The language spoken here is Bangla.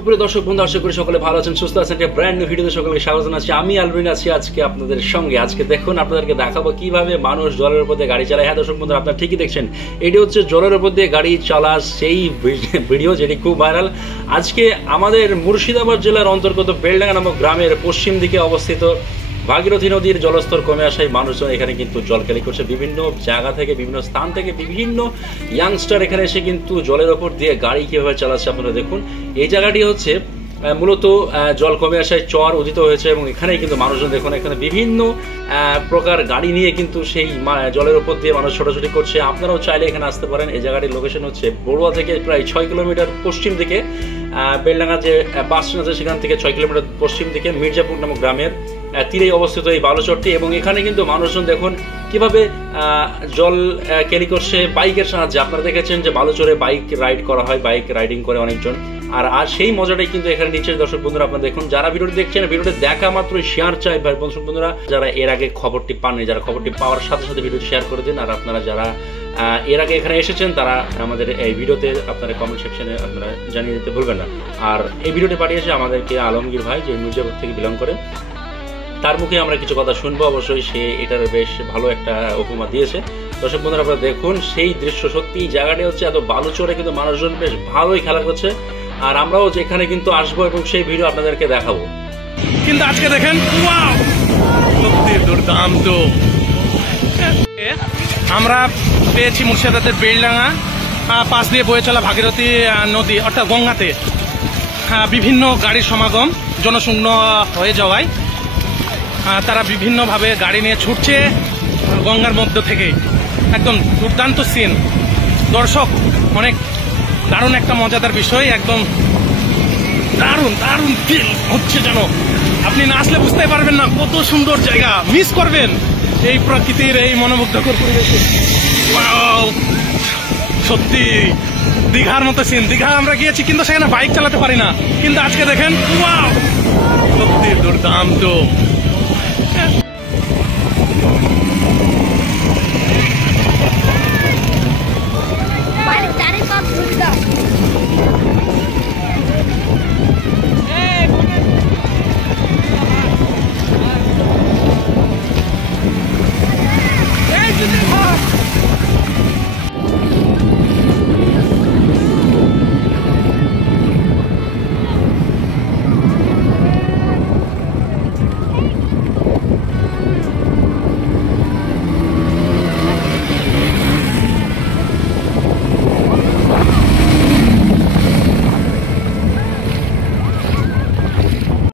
উপরে দর্শক বন্ধু, আশা করি সকলে ভালো আছেন, সুস্থ আছেন। একটা ব্র্যান্ড নিউ ভিডিওতে সকলকে স্বাগত জানাচ্ছি। আমি আলবিন আছি আজকে আপনাদের সঙ্গে। আজকে দেখুন আপনাদেরকে দেখাবো কিভাবে মানুষ জলের উপর দিয়ে গাড়ি চালায়। হ্যাঁ দর্শক বন্ধু, আপনারা ঠিকই দেখছেন, এটি হচ্ছে জলের উপর দিয়ে গাড়ি চালা সেই ভিডিও যেটি খুব ভাইরাল। আজকে আমাদের মুর্শিদাবাদ জেলার অন্তর্গত বেলডাঙ্গা নামক গ্রামের পশ্চিম দিকে অবস্থিত ভাগীরথী নদীর জলস্তর কমে আসায় মানুষজন এখানে কিন্তু জল ক্যারি করছে। বিভিন্ন জায়গা থেকে, বিভিন্ন স্থান থেকে বিভিন্ন ইয়াংস্টার এখানে এসে কিন্তু জলের ওপর দিয়ে গাড়ি কীভাবে চালাচ্ছে আপনারা দেখুন। এই জায়গাটি হচ্ছে মূলত জল কমে আসায় চর উদিত হয়েছে এবং এখানেই কিন্তু মানুষজন দেখুন এখানে বিভিন্ন প্রকার গাড়ি নিয়ে কিন্তু সেই জলের ওপর দিয়ে মানুষ ছোটাছুটি করছে। আপনারাও চাইলে এখানে আসতে পারেন। এই জায়গাটির লোকেশন হচ্ছে বড়ুয়া থেকে প্রায় 6 কিলোমিটার পশ্চিম দিকে, বেলডাঙ্গা যে বাস স্ট্যান্ড আছে সেখান থেকে 6 কিলোমিটার পশ্চিম দিকে মির্জাপুর নামক গ্রামের তীরেই অবস্থিত এই বালুচরটি। এবং এখানে কিন্তু মানুষজন দেখুন কিভাবে জল ক্যারি করছে বাইকের সাহায্যে। আপনারা দেখেছেন যে বালুচরে বাইক রাইড করা হয়, বাইক রাইডিং করে অনেকজন। আর সেই মজাটাই কিন্তু এখানে নিচ্ছে দর্শক বন্ধুরা। আপনারা দেখুন, যারা ভিডিওটি দেখছেন, ভিডিওটি দেখা মাত্রই শেয়ার চাই দর্শক বন্ধুরা। যারা এর আগে খবরটি পাননি, যারা খবরটি পাওয়ার সাথে সাথে ভিডিওটি শেয়ার করে দিন। আর আপনারা যারা এর আগে এখানে এসেছেন তারা আমাদের এই ভিডিওতে আপনারা কমেন্ট সেকশনে আপনারা জানিয়ে দিতে ভুলবেন না। আর এই ভিডিওটি পাঠিয়েছে আমাদেরকে আলমগীর ভাই, যে মির্জাপুর থেকে বিলং করে। তার মুখে আমরা কিছু কথা শুনবো, অবশ্যই সে এটার বেশ ভালো একটা উপমা দিয়েছে। দর্শক বন্ধুরা আপনারা দেখুন সেই দৃশ্য, সত্যি জায়গাটি হচ্ছে এত বালুচরে কিন্তু মানুষজন বেশ ভালোই খেলা করছে। আর আমরাও যেখানে কিন্তু আসবো এবং সেই ভিডিও আপনাদেরকে দেখাবো। কিন্তু আজকে দেখেন সত্যি দুর্দান্ত। আমরা পেয়েছি মুর্শিদাবাদের বেলডাঙ্গা পাশ দিয়ে বয়ে চলা ভাগীরথী নদী অর্থাৎ গঙ্গাতে বিভিন্ন গাড়ির সমাগম জনশূন্য হয়ে যাওয়ায় তারা বিভিন্নভাবে গাড়ি নিয়ে ছুটছে গঙ্গার মধ্য থেকে। একদম দুর্দান্ত সিন দর্শক, অনেক দারুণ একটা মজাদার বিষয়, একদম দারুণ দারুণ ফিল হচ্ছে। যেন আপনি না আসলে বুঝতে পারবেন না কত সুন্দর জায়গা, মিস করবেন এই প্রকৃতির এই মনোমুগ্ধকর পরিবেশে। সত্যি দীঘার মতো সিন। দীঘা আমরা গিয়েছি কিন্তু সেখানে বাইক চালাতে পারি না, কিন্তু আজকে দেখেন সত্যি দুর্দান্ত। চারি পাঁচ